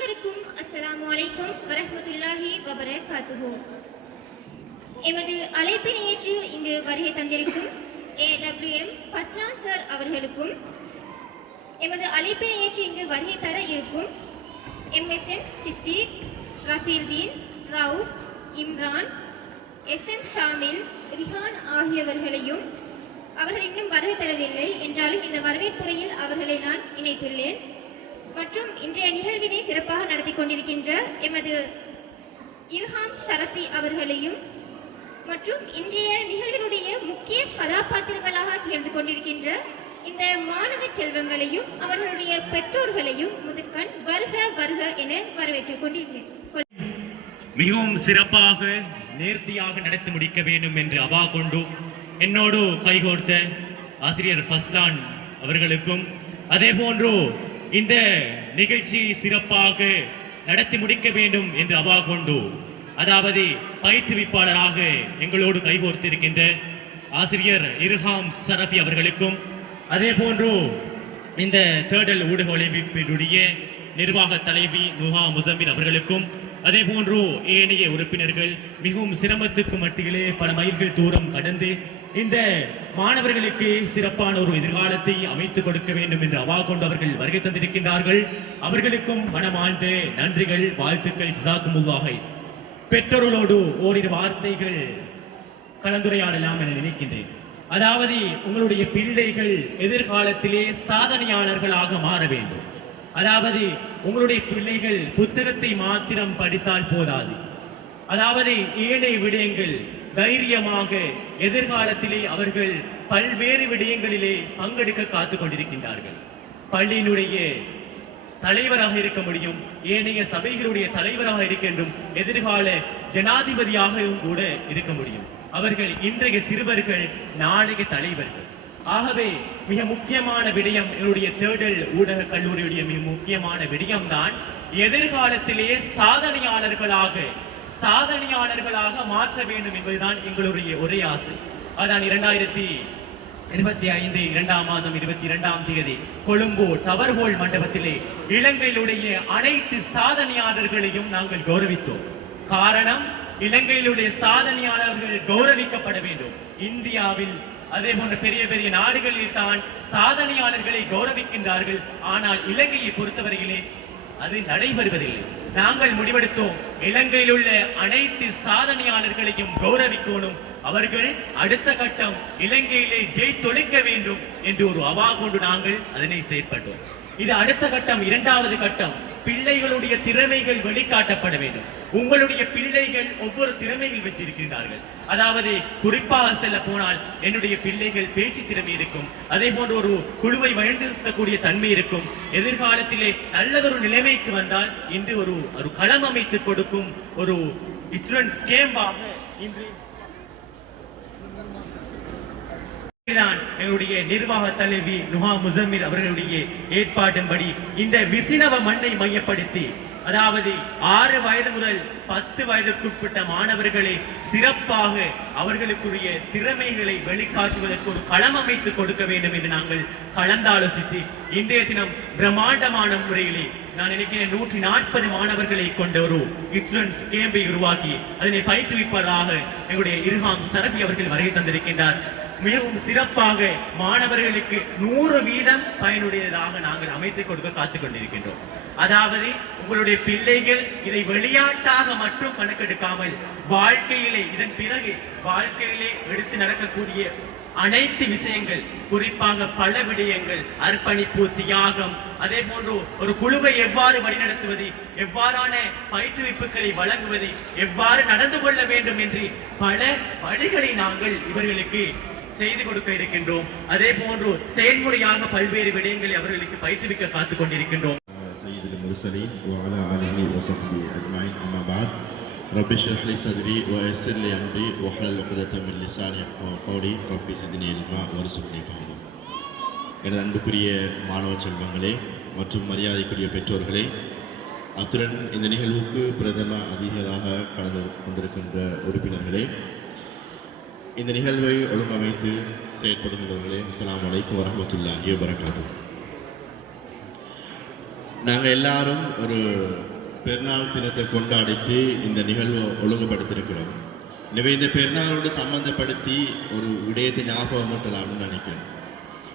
அனைவருக்கும் அஸ்ஸலாமு அலைக்கும் வரஹ்மத்துல்லாஹி வபரகாத்துஹு. எமது அழைப்பினை ஏற்று இங்கு வருகை தந்திருக்கும் AWM ஃபஸ்லான் சார் அவர்களுக்கும், எமது அழைப்பினை ஏற்று இங்கு வருகை தர இருக்கும் MSM சித்திக், ரஃபீல்தீன், ரவுப், இம்ரான், SM ஷாமில், ரிஹான் ஆகியவர்களையும் அவர்கள் இன்னும் வருகை தரவில்லை என்றாலும் இந்த வரவேற்புரையில் அவர்களை நான் இணைத்துள்ளேன். மற்றும் இன்றைய நிகழ்வினை சிறப்பாக நடத்தி கொண்டிருக்கின்ற எமது இர்ஹாம் ஷரஃபி அவர்களையும் மற்றும் இன்றைய நிகழ்வினுடைய முக்கிய கதாபாத்திரங்களாக திகழ்ந்து கொண்டிருக்கின்ற இந்த மாணவ செல்வங்களையும் அவர்களுடைய பெற்றோர்களையும் முதற்கண் வருக வருக என வரவேற்றுக் கொண்டிருக்கிறேன். மிகவும் சிறப்பாக நேர்த்தியாக நடத்தி முடிக்க வேண்டும் என்று அவா கொண்டு என்னோடு கைகோர்த்த ஆசிரியர் ஃபஸ்லான் அவர்களுக்கும், அதே போன்று இந்த நிகழ்ச்சி சிறப்பாக நடத்தி முடிக்க வேண்டும் என்று அவா கொண்டு, அதாவது பயிற்றுவிப்பாளராக எங்களோடு கைகோர்த்திருக்கின்ற ஆசிரியர் இர்ஹாம் ஷரஃபி அவர்களுக்கும், அதே போன்று இந்த தேடல் ஊடக ஒலிம்பினுடைய நிர்வாக தலைவி நுஹா முசம்மிர் அவர்களுக்கும், அதே போன்று ஏனைய உறுப்பினர்கள் மிகவும் சிரமத்துக்கு மட்டியிலே பல மைல்கள் தூரம் கடந்து இந்த மாணவர்களுக்கு சிறப்பான ஒரு எதிர்காலத்தை அமைத்துக் கொடுக்க வேண்டும் என்று அவா கொண்டு அவர்கள் வருகை தந்திருக்கின்றார்கள். அவர்களுக்கும் மனமார்ந்த நன்றிகள், வாழ்த்துக்கள். ஜஸாக்குமுல்லாஹ். பெற்றோர்களோடு ஓரிரு வார்த்தைகள் கலந்துரையாடலாம் என நினைக்கின்றேன். அதாவது உங்களுடைய பிள்ளைகள் எதிர்காலத்திலே சாதனையாளர்களாக மாற வேண்டும். அதாவது உங்களுடைய பிள்ளைகள் புத்தகத்தை மாத்திரம் படித்தால் போதாது. அதாவது ஏழை விடயங்கள் தைரியமாக எதிர்காலத்திலே அவர்கள் பல்வேறு விடயங்களிலே பங்கெடுக்க காத்துக் கொண்டிருக்கின்றார்கள். பள்ளியினுடைய தலைவராக இருக்க முடியும், ஏனைய சபைகளுடைய தலைவராக இருக்கின்றும், எதிர்கால ஜனாதிபதியாகவும் கூட இருக்க முடியும். அவர்கள் இன்றைய சிறுவர்கள், நாளைய தலைவர்கள். ஆகவே மிக முக்கியமான விடயம் என்னுடைய தேடல் ஊடக கல்லூரியுடைய மிக முக்கியமான விடயம்தான் எதிர்காலத்திலே சாதனையாளர்களாக மாற்ற வேண்டும் என்பதுதான் எங்களுடைய ஒரே ஆசை. அதான் 2025 2ஆம் மாதம் 22ஆம் தேதி கொழும்பு டவர்ஹோல் மண்டபத்திலே இலங்கையிலுடைய அனைத்து சாதனையாளர்களையும் நாங்கள் கௌரவித்தோம். காரணம், இலங்கையிலுடைய சாதனையாளர்கள் கௌரவிக்கப்பட வேண்டும். இந்தியாவில் அதே போன்ற பெரிய பெரிய நாடுகளில் தான் சாதனையாளர்களை கௌரவிக்கின்றார்கள். ஆனால் இலங்கையை பொறுத்தவரையிலே அது நடைபெறுவதில்லை. நாங்கள் முடிவெடுத்தோம், இலங்கையில் உள்ள அனைத்து சாதனையாளர்களையும் கௌரவிக்கணும். அவர்கள் அடுத்த கட்டம் இலங்கையிலே ஜெயித்தொழிக்க வேண்டும் என்று ஒரு அவா கொண்டு நாங்கள் அதனை செயற்பட்டோம். இது அடுத்த கட்டம். இரண்டாவது கட்டம், பிள்ளைகளுடைய திறமைகள் வெளிக்காட்டப்பட வேண்டும். உங்களுடைய பிள்ளைகள் ஒவ்வொரு திறமைகள் வைத்திருக்கிறார்கள். அதாவது குறிப்பாக செல்ல போனால் என்னுடைய பிள்ளைகள் பேச்சு திறமை இருக்கும், அதே போன்று ஒரு குழுவை வழிநடத்தக்கூடிய தன்மை இருக்கும். எதிர்காலத்திலே நல்லதொரு நிலைமைக்கு வந்தால் இன்று ஒரு களம் அமைத்து கொடுக்கும் ஒரு ஸ்டூடெண்ட்ஸ் கேம்பாக இன்று எங்களுடைய நிர்வாக தலைவி நுஹா முசம்மிர் அவர்களுடைய ஏற்பாட்டின்படி இந்த விசினவ மண்ணை மையப்படுத்தி, அதாவது 6 வயது முதல் 10 வயதிற்குட்பட்ட மாணவர்களை சிறப்பாக அவர்களுக்குரிய திறமைகளை வெளிக்காட்டுவதற்கு ஒரு களம் அமைத்து கொடுக்க வேண்டும் என்று நாங்கள் கலந்தாலோசித்து இன்றைய தினம் பிரம்மாண்டமான முறையிலே நான் நினைக்கிறேன் 140 மாணவர்களை கொண்ட ஒரு ஸ்டூடெண்ட்ஸ் கேம்பை உருவாக்கி அதனை பயிற்றுவிப்பதாக எங்களுடைய இர்ஹாம் ஷரஃபி அவர்கள் வருகை தந்திருக்கின்றார். மிகவும் சிறப்பாக மாணவர்களுக்கு 100% பயனுடையதாக நாங்கள் அமைத்துக் கொடுக்க காத்துக் கொண்டிருக்கின்றோம். அதாவது உங்களுடைய பிள்ளைகள் இதை விளையாட்டாக மட்டும் கணக்கெடுக்காமல் வாழ்க்கையிலே, இதன் பிறகு வாழ்க்கையிலே எடுத்து நடக்கக்கூடிய அனைத்து விஷயங்கள், குறிப்பாக பல விடயங்கள், அர்ப்பணிப்பு, தியாகம், அதே போன்று ஒரு குழுவை எவ்வாறு வழிநடத்துவது, எவ்வாறான பயிற்றுவிப்புகளை வழங்குவது, எவ்வாறு நடந்து கொள்ள வேண்டும் என்று பல வழிகளை நாங்கள் இவர்களுக்கு செய்து கொடுக்க இருக்கின்றோம். அதே போன்று செயல்முறையாக பல்வேறு விடயங்களை அவர்களுக்கு பயிற்றுவிக்க காத்துக் கொண்டிருக்கின்றோம். رب اشرح لي صدري ويسر لي امري واحلل عقدة من لساني يفقهوا قولي رب زدني علما وارزقني فهما. எனது அன்புக்குரிய மாணவ செல்வங்களே மற்றும் மரியாதைக்குரிய பெற்றோர்களே, அத்துடன் இந்த நிகழ்வுக்கு பிரதம அதிதிகளாக கலந்து கொண்டிருக்கின்ற உறுப்பினர்களே, இந்த நிகழ்வை ஒழுங்கமைத்து செயற்படுகின்றவர்களே, அஸ்ஸலாமு அலைக்கும் வரஹ்மத்துல்லாஹி வபரகாத்துஹு. நாங்கள் எல்லாரும் ஒரு பெருநாள் தினத்தை கொண்டாடிட்டு இந்த நிகழ்வை ஒழுங்குபடுத்தியிருக்கிறோம். எனவே இந்த பெருநாளோடு சம்பந்தப்படுத்தி ஒரு விடயத்தை ஞாபகம் ஊட்டலாம்னு நினைக்கிறேன்.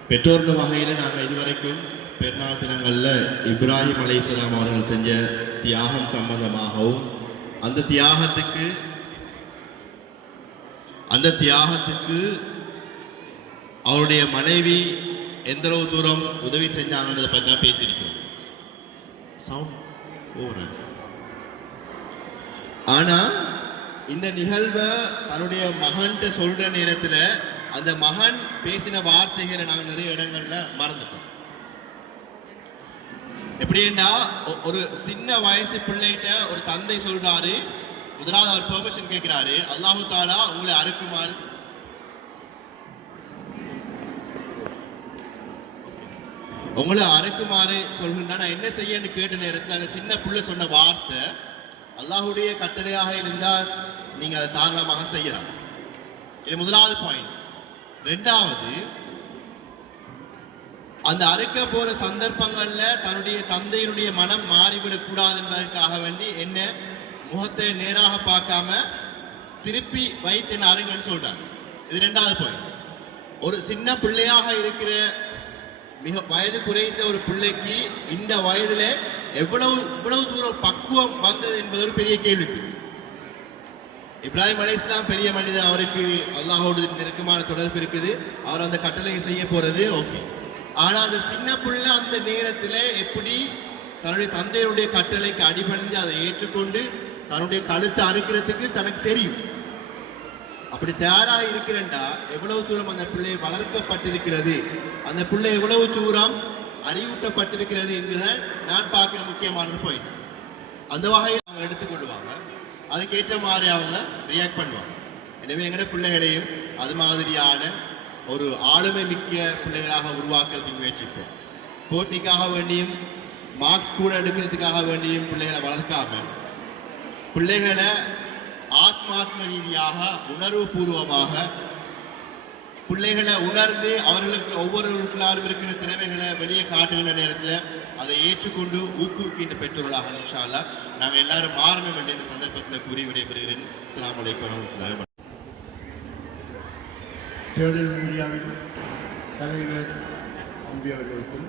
பெற்றோர்ந்த வகையில் நாங்கள் இதுவரைக்கும் பெருநாள் தினங்களில் இப்ராஹிம் அலைஹிஸ்ஸலாம் அவர்கள் செஞ்ச தியாகம் சம்பந்தமாகவும் அந்த தியாகத்துக்கு அவருடைய மனைவி எந்த அளவு தூரம் உதவி செஞ்சாங்கன்றதை பற்றி தான் பேசியிருக்கிறோம். ஆனா இந்த நிகழ்வை தன்னுடைய மகன்கிட்ட சொல்ற நேரத்துல அந்த மகன் பேசின வார்த்தைகளை நாங்கள் நிறைய இடங்கள்ல மறந்துட்டோம். எப்படின்னா ஒரு சின்ன வயசு பிள்ளைகிட்ட ஒரு தந்தை சொல்றாரு, முதலாவது அவர் பெர்மிஷன் கேட்கிறாரு, அல்லாஹு தாலா உங்களை அறுக்குமாறு சொல்கின்றா, நான் என்ன செய்யன்னு கேட்ட நேரத்தில் அந்த சின்ன பிள்ளை சொன்ன வார்த்தை, அல்லாஹுடைய கட்டளையாக இருந்தால் நீங்க அதை தாராளமாக செய்யலாம். இது முதலாவது பாயிண்ட். ரெண்டாவது, அந்த அறுக்க போற சந்தர்ப்பங்கள்ல தன்னுடைய தந்தையினுடைய மனம் மாறிவிடக் கூடாது என்பதற்காக வேண்டி என்ன முகத்தை நேராக பார்க்காம திருப்பி வைத்து என்ன அருங்கன்னு சொல்றாங்க. இது ரெண்டாவது பாயிண்ட். ஒரு சின்ன பிள்ளையாக இருக்கிற மிக வயது குறைந்த ஒரு பிள்ளைக்கு இந்த வயதுல எவ்வளவு தூரம் பக்குவம் வந்தது என்பது ஒரு பெரிய கேள்வி. இப்ராஹிம் அலைஹிஸ்ஸலாம் பெரிய மனிதர், அவருக்கு அல்லாஹோடு நெருக்கமான தொடர்பு இருக்குது, அவர் அந்த கட்டளை செய்ய போறது ஓகே. ஆனா அந்த சின்ன பிள்ளை அந்த நேரத்தில் எப்படி தன்னுடைய தந்தையுடைய கட்டளைக்கு அடிபணிந்து அதை ஏற்றுக்கொண்டு தன்னுடைய கழுத்தை அறுக்கிறதுக்கு தனக்கு தெரியும். அப்படி தயாராக இருக்கிறேன்டா எவ்வளவு தூரம் அந்த பிள்ளை வளர்க்கப்பட்டிருக்கிறது, அந்த பிள்ளை எவ்வளவு தூரம் அறிவூட்டப்பட்டிருக்கிறது என்பதை நான் பார்க்கிற முக்கியமான பாயிண்ட். அந்த வகையில் அவங்க எடுத்துக்கொள்வாங்க, அதுக்கேற்ற மாதிரி அவங்க ரியாக்ட் பண்ணுவாங்க. எனவே எங்களோட பிள்ளைகளையும் அது மாதிரியான ஒரு ஆளுமை மிக்க பிள்ளைகளாக உருவாக்குறதுக்கு முயற்சிப்போம். போட்டிக்காக வேண்டியும் மார்க்ஸ் கூட எடுக்கிறதுக்காக வேண்டியும் பிள்ளைகளை வளர்க்காம பிள்ளைகளை ஆத்மாத்ம ரீதியாக உணர்வு பூர்வமாக பிள்ளைகளை உணர்ந்து அவர்களுக்கு ஒவ்வொருவருக்குள்ளாரும் இருக்கிற திறமைகளை வெளியே காட்டுகின்ற நேரத்தில் அதை ஏற்றுக்கொண்டு ஊக்குவிக்கின்ற பெற்றோர்களாக இன்ஷா அல்லாஹ் நாங்கள் எல்லாரும் மாறணும் என்ற இந்த சந்தர்ப்பத்தில் கூறி விடைபெறுகிறேன். அஸ்ஸலாமு அலைக்கும். தேடல் மீடியாவின் தலைவர் அம்பி அவர்களுக்கும்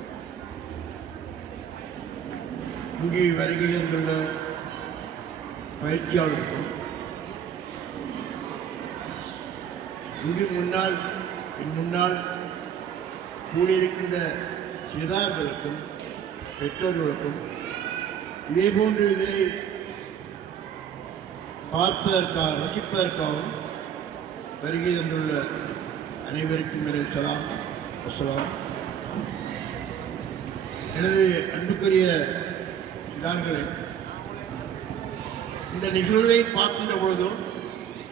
இங்கே வருகை தந்துள்ள பயிற்சியாளர்களுக்கும் இங்கு முன்னால் கூடியிருக்கின்ற சிறார்களுக்கும் பெற்றோர்களுக்கும் இதேபோன்று இதனை பார்ப்பதற்காக ரசிப்பதற்காகவும் வருகை தந்துள்ள அனைவருக்கும் எனது சலாம் அஸ்ஸலாம். எனது அன்புக்குரிய சிறார்களே, இந்த நிகழ்வை பார்க்கின்ற பொழுதும்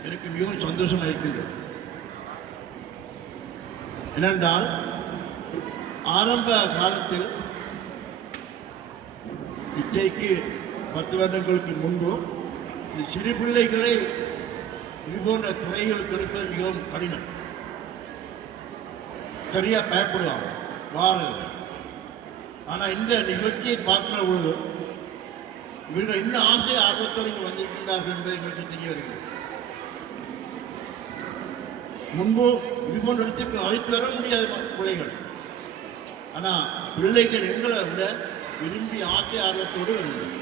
எனக்கு மிகவும் சந்தோஷமாக இருக்கின்றது. ஏனென்றால் ஆரம்ப காலத்தில் இன்றைக்கு 10 வருடங்களுக்கு முன்பு இந்த சிறு பிள்ளைகளை இதுபோன்ற துறைகள் கொடுப்பது மிகவும் கடினம். சரியா பயப்படுவாங்க வாரங்கள். ஆனால் இந்த நிகழ்ச்சியை பார்க்கிற பொழுது இவர்கள் இந்த ஆசை ஆர்வத்தோடு இங்கு வந்திருக்கின்றார்கள் என்பதை எங்களுக்கு தெரிய வருகிறது. முன்பு இதுபோன்ற இடத்துக்கு அழைத்து வர முடியாத பிள்ளைகள், ஆனால் பிள்ளைகள் எங்களை விட விரும்பி ஆசை ஆர்வத்தோடு வருகிறது.